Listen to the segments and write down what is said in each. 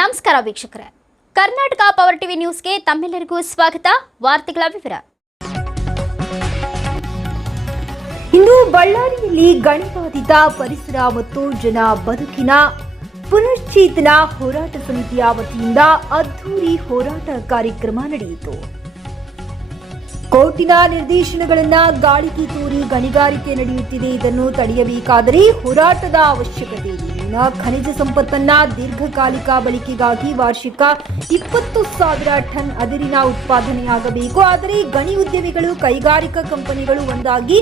ನಮಸ್ಕಾರ ವೀಕ್ಷಕರೇ. Karnataka power TV ನ್ಯೂಸ್ಗೆ ತಮ್ಮೆಲ್ಲರಿಗೂ ಸ್ವಾಗತ. ವಾರ್ತೆಗಳ ವಿವರ. ಇಂದು ಬಳ್ಳಾರಿಯಲ್ಲಿ ಗಣಿಬಾಧಿತ ಪರಿಸರ ಮತ್ತು ಜನ ಬದುಕಿನ ಪುನಶ್ಚೇತನ ಹೋರಾಟ ಸಮಿತಿಯ ವತಿಯಿಂದ ಅದ್ಧೂರಿ ಹೋರಾಟ ಕಾರ್ಯಕ್ರಮ ನಡೆಯಿತು. ಕೋರ್ಟಿನ ನಿರ್ದೇಶನಗಳನ್ನು ಗಾಳಿಗೆ ತೂರಿ ಗಣಿಗಾರಿಕೆ ನಡೆಯುತ್ತಿದೆ ಇದನ್ನು ತಡೆಯಬೇಕಾದರೆ ಹೋರಾಟದ ಅವಶ್ಯಕತೆ ಇದೆ. ಇಲ್ಲಿನ ಖನಿಜ ಸಂಪತ್ತನ್ನ ದೀರ್ಘಕಾಲಿಕ ಬಳಕೆಗಾಗಿ ವಾರ್ಷಿಕ ಇಪ್ಪತ್ತು ಸಾವಿರ ಟನ್ ಅದಿರಿನ ಉತ್ಪಾದನೆಯಾಗಬೇಕು. ಆದರೆ ಗಣಿ ಉದ್ಯಮಿಗಳು, ಕೈಗಾರಿಕಾ ಕಂಪನಿಗಳು ಒಂದಾಗಿ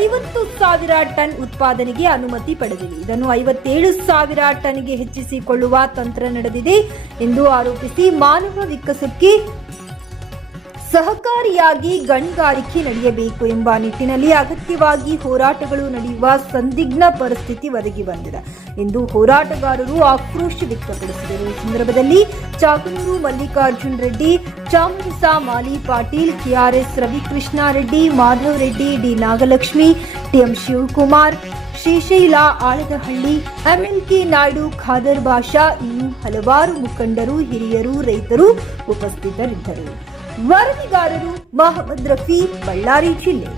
ಐವತ್ತು ಸಾವಿರ ಟನ್ ಉತ್ಪಾದನೆಗೆ ಅನುಮತಿ ಪಡೆದಿವೆ. ಇದನ್ನು ಐವತ್ತೇಳು ಸಾವಿರ ಟನ್ಗೆ ಹೆಚ್ಚಿಸಿಕೊಳ್ಳುವ ತಂತ್ರ ನಡೆದಿದೆ ಎಂದು ಆರೋಪಿಸಿ ಮಾನವ ವಿಕಾಸಕ್ಕೆ ಸಹಕಾರಿಯಾಗಿ ಗಣಿಗಾರಿಕೆ ನಡೆಯಬೇಕು ಎಂಬ ನಿಟ್ಟಿನಲ್ಲಿ ಅಗತ್ಯವಾಗಿ ಹೋರಾಟಗಳು ನಡೆಯುವ ಸಂದಿಗ್ಧ ಪರಿಸ್ಥಿತಿ ಒದಗಿ ಬಂದಿದೆ ಎಂದು ಹೋರಾಟಗಾರರು ಆಕ್ರೋಶ ವ್ಯಕ್ತಪಡಿಸಿದರು. ಈ ಸಂದರ್ಭದಲ್ಲಿ Chakanur Mallikarjun Reddy Chamarasa Mali Patil, KRS Ravikrishna Reddy Madhav Reddy, D Nagalakshmi TM Shivakumar, Srishaila Aladahalli MLK Naidu, Khadar Basha, ಇನ್ನೂ ಹಲವಾರು ಮುಖಂಡರು, ಹಿರಿಯರು, ರೈತರು ಉಪಸ್ಥಿತರಿದ್ದರು. ವರದಿಗಾರರು ಮಹಮ್ಮದ್ ರಫಿ ಬಳ್ಳಾರಿ ಜಿಲ್ಲೆ.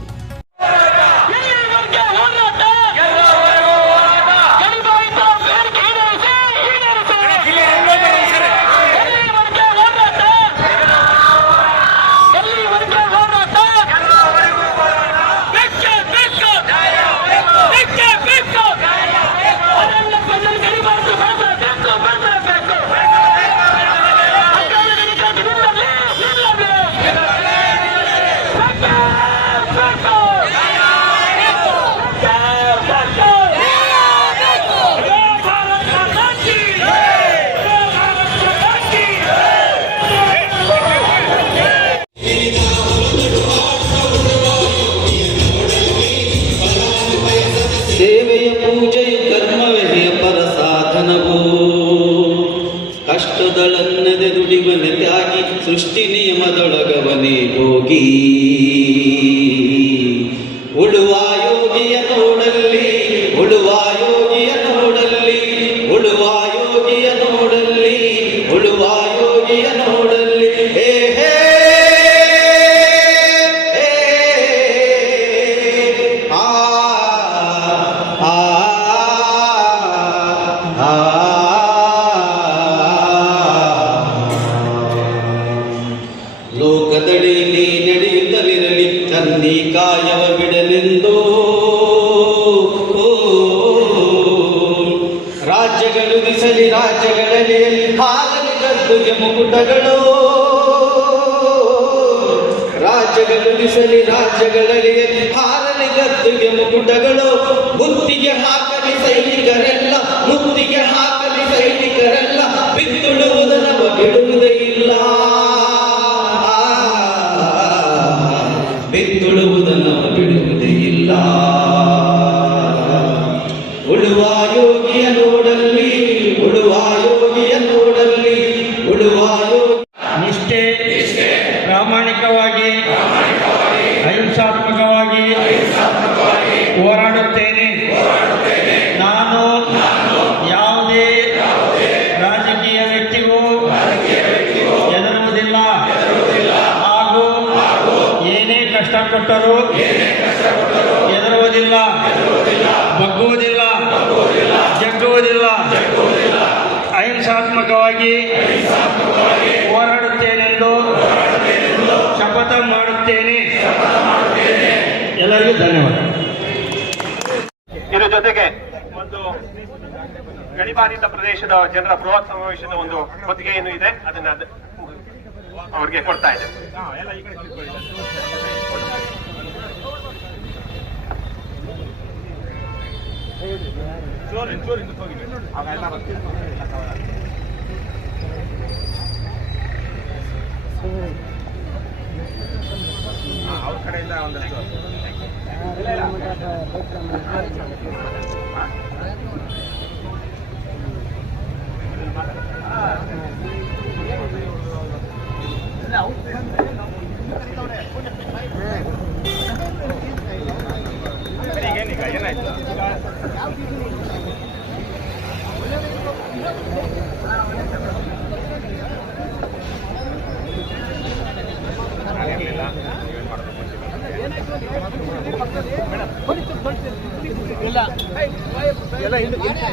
ಉಳುವ ಯೋಗಿಯ ನೋಡಲ್ಲಿ ಮುಕುಟಗಳು ರಾಜ್ಯಗಳು. ಬಿಸಲಿ ರಾಜ್ಯಗಳಲ್ಲಿ ಹಾರಲಿ ಗದ್ದುಗೆ ಮುಕುಟಗಳು. ಮುತ್ತಿಗೆ ಹಾಕಲಿ ಸೈನಿಕರೆಲ್ಲ, ಮುತ್ತಿಗೆ ಹಾಕಲಿ ಸೈನಿಕರೆಲ್ಲ ಬಿತ್ತುಳುವುದನವ ಬಿಡುವುದೇ ಇಲ್ಲ. ಬಿತ್ತುಳುವುದನವ ಬಿಡುವುದೇ ಇಲ್ಲ. ಉಳುವ ಯೋಗಿಯ ನೋಡಲ್ಲಿ, ಉಳುವ ಯೋಗಿಯ ನೋಡಲ್ಲಿ, ಉಳುವ ಕಷ್ಟಪಟ್ಟರೂ ಎದುರುವುದಿಲ್ಲ ಬಗ್ಗುವುದಿಲ್ಲ ಜಗ್ಗುವುದಿಲ್ಲ ಅಹಿಂಸಾತ್ಮಕವಾಗಿ ಹೋರಾಡುತ್ತೇನೆಂದು ಶಪಥ ಮಾಡುತ್ತೇನೆ. ಎಲ್ಲರಿಗೂ ಧನ್ಯವಾದ. ಇದರ ಜೊತೆಗೆ ಒಂದು ಗಡಿಬಾಧಿತ ಪ್ರದೇಶದ ಜನರ ಬೃಹತ್ ಸಮಾವೇಶದ ಒಂದು ಏನು ಇದೆ. ಅದನ್ನ ಅವರಿಗೆ ಅವ್ರಿಗೆ ಕೊಡ್ತಾ ಇದೆ ಅವ್ರ ಕಡೆಯಿಂದ ಒಂದಷ್ಟು ಏನೀಗ ಏನಾಯ್ತು ಎಲ್ಲ ಹಿಂದೆ ಒಳ್ಳೆಯವರೇ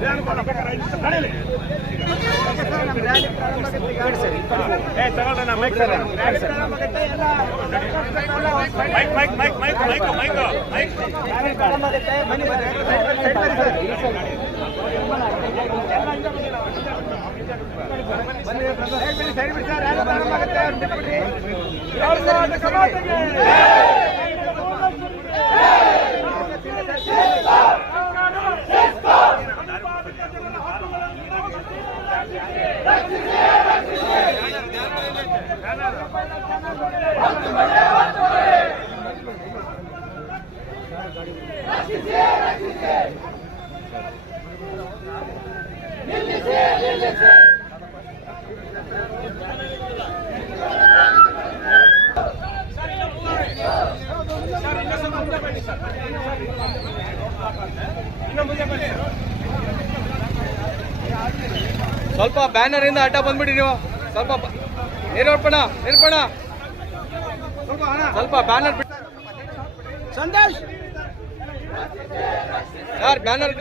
Vean con la cara, ahí está, dale. ಬನ್ನಿ ಸರ್ ಸರ್ ಸ್ವಲ್ಪ ಬ್ಯಾನರ್ ಇಂದ ಅಡ್ಡ ಬಂದ್ಬಿಡಿ ನೀವು. ಸ್ವಲ್ಪ ನೀರ್ಪಣ ನೀರ್ಪಣ ಸ್ವಲ್ಪ ಬ್ಯಾನರ್ ಸಂದೇಶ್ ಯಾರ್ ಬ್ಯಾನರ್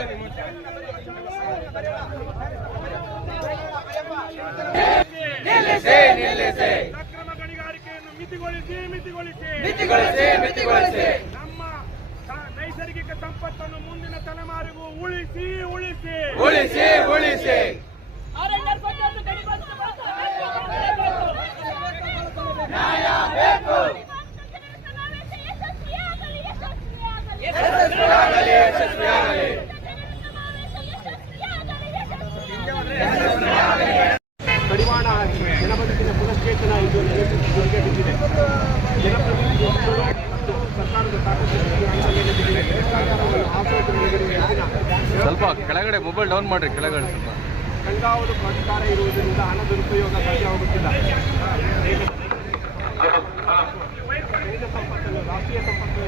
ಅಕ್ರಮ ಗಣಿಗಾರಿಕೆಯನ್ನು ಮಿತಿಗೊಳಿಸಿ ಮಿತಿಗೊಳಿಸಿ. ಮಿತಿಗೊಳಿಸಿ ಮಿತಿಗೊಳಿಸಿ. ನಮ್ಮ ನೈಸರ್ಗಿಕ ಸಂಪತ್ತನ್ನು ಮುಂದಿನ ತಲೆಮಾರಿಗೂ ಉಳಿಸಿ ಉಳಿಸಿ. ಉಳಿಸಿ ಉಳಿಸಿ. ಜನಬದುಕಿನ ಪುನಶ್ಚೇತನ ಇದು ನೆಲೆಸಿಗೆ ಬಿದ್ದಿದೆ ಜನಪ್ರತಿನಿಧಿಗಳು ಮತ್ತು ಸರ್ಕಾರದ ಸ್ವಲ್ಪ ಕೆಳಗಡೆ ಮೊಬೈಲ್ ಡೌನ್ ಮಾಡ್ರಿ ಕೆಳಗಡೆ ಸ್ವಲ್ಪ. ಕಣ್ಗಾವಲು ಪ್ರಾಧಿಕಾರ ಇರುವುದರಿಂದ ಹಣ ದುರುಪಯೋಗ ಸಾಧ್ಯವಾಗುತ್ತಿಲ್ಲ. ಸಂಪತ್ತನ್ನು ರಾಷ್ಟ್ರೀಯ ಸಂಪತ್ತು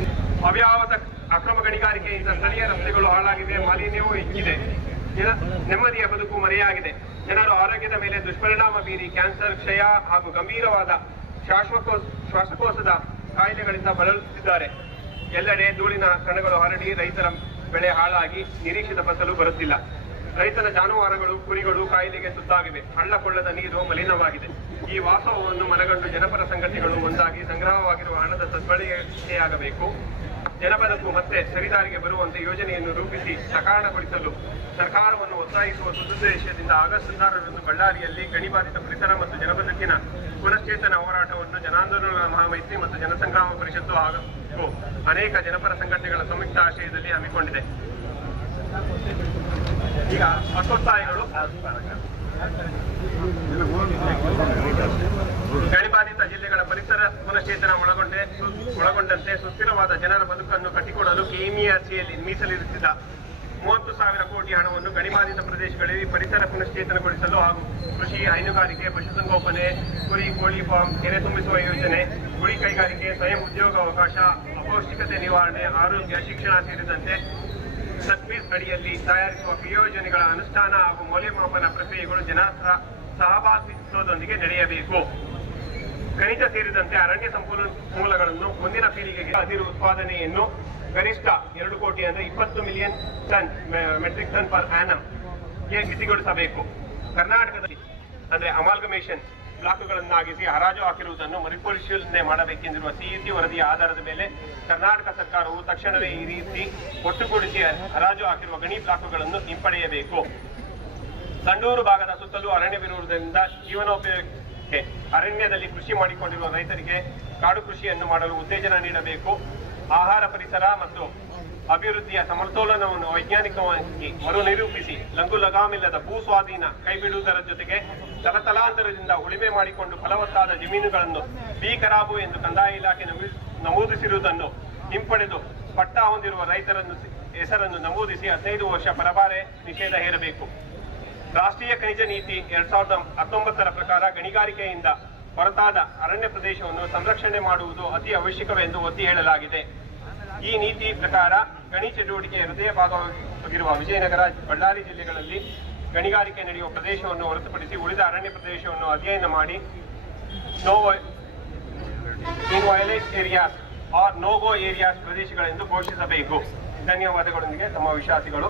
ಅವ್ಯಾವದ ಅಕ್ರಮ ಗಣಿಗಾರಿಕೆಯಿಂದ ಸ್ಥಳೀಯ ರಸ್ತೆಗಳು ಹಾಳಾಗಿದೆ ಮಾಲಿನ್ಯವೂ ಹೆಚ್ಚಿದೆ. ಜನ ನೆಮ್ಮದಿಯ ಬದುಕು ಮರೆಯಾಗಿದೆ. ಜನರು ಆರೋಗ್ಯದ ಮೇಲೆ ದುಷ್ಪರಿಣಾಮ ಬೀರಿ ಕ್ಯಾನ್ಸರ್, ಕ್ಷಯ ಹಾಗೂ ಗಂಭೀರವಾದ ಶ್ವಾಸಕೋಶ ಶ್ವಾಸಕೋಶದ ಕಾಯಿಲೆಗಳಿಂದ ಬಳಲುತ್ತಿದ್ದಾರೆ. ಎಲ್ಲೆಡೆ ಧೂಳಿನ ಕಣಗಳು ಹರಡಿ ರೈತರ ಬೆಳೆ ಹಾಳಾಗಿ ನಿರೀಕ್ಷಿತ ಫಸಲು ಬರುತ್ತಿಲ್ಲ. ರೈತರ ಜಾನುವಾರುಗಳು, ಕುರಿಗಳು ಕಾಯಿಲೆಗೆ ತುತ್ತಾಗಿವೆ. ಹಳ್ಳ ಕೊಳ್ಳದ ನೀರು ಮಲಿನವಾಗಿದೆ. ಈ ವಾಸ್ತವವನ್ನು ಮನಗಂಡು ಜನಪರ ಸಂಘಟನೆಗಳು ಒಂದಾಗಿ ಸಂಗ್ರಹವಾಗಿರುವ ಹಣದ ಸದ್ಬಳಕೆಯಾಗಬೇಕು. ಜನಪದಕ್ಕೂ ಮತ್ತೆ ಸರಿದಾರಿಗೆ ಬರುವಂತೆ ಯೋಜನೆಯನ್ನು ರೂಪಿಸಿ ಸಕಾರಣಗೊಳಿಸಲು ಸರ್ಕಾರವನ್ನು ಒತ್ತಾಯಿಸುವ ಸದುದ್ದೇಶದಿಂದ ಆಗಸ್ಟ್ ಹದಿನಾರರಂದು ಬಳ್ಳಾರಿಯಲ್ಲಿ ಗಣಿಬಾಧಿತ ಪರಿಸರ ಮತ್ತು ಜನಬದುಕಿನ ಪುನಶ್ಚೇತನ ಹೋರಾಟವನ್ನು ಜನಾಂದೋಲನ ಮಹಾಮೈತ್ರಿ ಮತ್ತು ಜನಸಂಗ್ರಾಮ ಪರಿಷತ್ತು ಹಾಗೂ ಅನೇಕ ಜನಪರ ಸಂಘಟನೆಗಳ ಸಂಯುಕ್ತ ಆಶಯದಲ್ಲಿ ಹಮ್ಮಿಕೊಂಡಿದೆ. ಈಗ ಅಸ್ವಸ್ಥಾಯಿಗಳು ಗಣಿಬಾಧಿತ ಜಿಲ್ಲೆಗಳ ಪರಿಸರ ಪುನಶ್ಚೇತನ ಒಳಗೊಂಡೆ ಒಳಗೊಂಡಂತೆ ಸುಸ್ಥಿರವಾದ ಜನರ ಬದುಕನ್ನು ಕಟ್ಟಿಕೊಡಲು ಕೆಎಂಇಆರ್ಸಿಯಲ್ಲಿ ಮೀಸಲಿರಿಸಿದ ಮೂವತ್ತು ಸಾವಿರ ಕೋಟಿ ಹಣವನ್ನು ಗಣಿಬಾಧಿತ ಪ್ರದೇಶಗಳಲ್ಲಿ ಪರಿಸರ ಪುನಶ್ಚೇತನಗೊಳಿಸಲು ಹಾಗೂ ಕೃಷಿ ಹೈನುಗಾರಿಕೆ, ಪಶುಸಂಗೋಪನೆ, ಕುರಿ, ಕೋಳಿ ಫಾರ್ಮ್, ಕೆರೆ ತುಂಬಿಸುವ ಯೋಜನೆ ಗುಡಿ ಕೈಗಾರಿಕೆ, ಸ್ವಯಂ ಉದ್ಯೋಗ ಅವಕಾಶ, ಅಪೌಷ್ಟಿಕತೆ ನಿವಾರಣೆ, ಆರೋಗ್ಯ, ಶಿಕ್ಷಣ ಸೇರಿದಂತೆ ಸತ್ವೀಸ್ ಅಡಿಯಲ್ಲಿ ತಯಾರಿಸುವ ಯೋಜನೆಗಳ ಅನುಷ್ಠಾನ ಹಾಗೂ ಮೌಲ್ಯಮಾಪನ ಪ್ರಕ್ರಿಯೆಗಳು ಜನ ಸಹ- ಸಹಭಾಗಿತ್ವದೊಂದಿಗೆ ನಡೆಯಬೇಕು. ಖನಿಜ ಸೇರಿದಂತೆ ಅರಣ್ಯ ಸಂಪನ್ಮೂಲಗಳನ್ನು ಮುಂದಿನ ಪೀಳಿಗೆಗೆ ಹಸಿರು ಉತ್ಪಾದನೆಯನ್ನು ಗರಿಷ್ಠ ಎರಡು ಕೋಟಿ ಅಂದ್ರೆ ಇಪ್ಪತ್ತು million ton metric ton per ಆನಮ್ಗೆ ಮಿತಿಗೊಳಿಸಬೇಕು. ಕರ್ನಾಟಕದಲ್ಲಿ ಅಂದ್ರೆ ಅಮಾಲ್ಗಮೇಷನ್ ಬ್ಲಾಕ್ಗಳನ್ನಾಗಿಸಿ ಹರಾಜು ಹಾಕಿರುವುದನ್ನು ಮರುಪರಿಶೀಲನೆ ಮಾಡಬೇಕೆಂದಿರುವ ಸಿಇಸಿ ವರದಿಯ ಆಧಾರದ ಮೇಲೆ ಕರ್ನಾಟಕ ಸರ್ಕಾರವು ತಕ್ಷಣವೇ ಈ ರೀತಿ ಒಟ್ಟುಗೂಡಿಸಿ ಹರಾಜು ಹಾಕಿರುವ ಗಣಿ ಬ್ಲಾಕ್ಗಳನ್ನು ಹಿಂಪಡೆಯಬೇಕು. ಸಂಡೂರು ಭಾಗದ ಸುತ್ತಲೂ ಅರಣ್ಯವಿರುವುದರಿಂದ ಜೀವನೋಪಯೋಗಕ್ಕೆ ಅರಣ್ಯದಲ್ಲಿ ಕೃಷಿ ಮಾಡಿಕೊಂಡಿರುವ ರೈತರಿಗೆ ಕಾಡು ಕೃಷಿಯನ್ನು ಮಾಡಲು ಉತ್ತೇಜನ ನೀಡಬೇಕು. ಆಹಾರ ಪರಿಸರ ಮತ್ತು ಅಭಿವೃದ್ಧಿಯ ಸಮತೋಲನವನ್ನು ವೈಜ್ಞಾನಿಕವಾಗಿ ಮರುನಿರೂಪಿಸಿ ಲಂಗು ಲಗಾಮಿಲ್ಲದ ಭೂ ಸ್ವಾಧೀನ ಕೈಬಿಡುವುದರ ಜೊತೆಗೆ ತಲತಲಾಂತರದಿಂದ ಉಳಿಮೆ ಮಾಡಿಕೊಂಡು ಫಲವತ್ತಾದ ಜಮೀನುಗಳನ್ನು ಬೀಕರಾಬು ಎಂದು ಕಂದಾಯ ಇಲಾಖೆ ನಮೂ- ನಮೂದಿಸಿರುವುದನ್ನು ಹಿಂಪಡೆದು ಪಟ್ಟಾ ಹೊಂದಿರುವ ರೈತರನ್ನು ಹೆಸರನ್ನು ನಮೂದಿಸಿ ಹದಿನೈದು ವರ್ಷ ಪರಬಾರೆ ನಿಷೇಧ ಹೇರಬೇಕು. ರಾಷ್ಟ್ರೀಯ ಖನಿಜ ನೀತಿ ಎರಡ್ ಸಾವಿರದ ಹತ್ತೊಂಬತ್ತರ ಪ್ರಕಾರ ಗಣಿಗಾರಿಕೆಯಿಂದ ಹೊರತಾದ ಅರಣ್ಯ ಪ್ರದೇಶವನ್ನು ಸಂರಕ್ಷಣೆ ಮಾಡುವುದು ಅತಿ ಅವಶ್ಯಕವೆಂದು ಒತ್ತಿ ಹೇಳಲಾಗಿದೆ. ಈ ನೀತಿ ಪ್ರಕಾರ ಗಣಿ ಚಟುವಟಿಕೆ ಹೃದಯ ಭಾಗವಾಗಿರುವ ವಿಜಯನಗರ, ಬಳ್ಳಾರಿ ಜಿಲ್ಲೆಗಳಲ್ಲಿ ಗಣಿಗಾರಿಕೆ ನಡೆಯುವ ಪ್ರದೇಶವನ್ನು ಹೊರತುಪಡಿಸಿ ಉಳಿದ ಅರಣ್ಯ ಪ್ರದೇಶವನ್ನು ಅಧ್ಯಯನ ಮಾಡಿ no inviolate areas are no go areas ಪ್ರದೇಶಗಳೆಂದು ಘೋಷಿಸಬೇಕು. ಧನ್ಯವಾದಗಳೊಂದಿಗೆ ತಮ್ಮ ವಿಶ್ವಾಸಿಗಳು.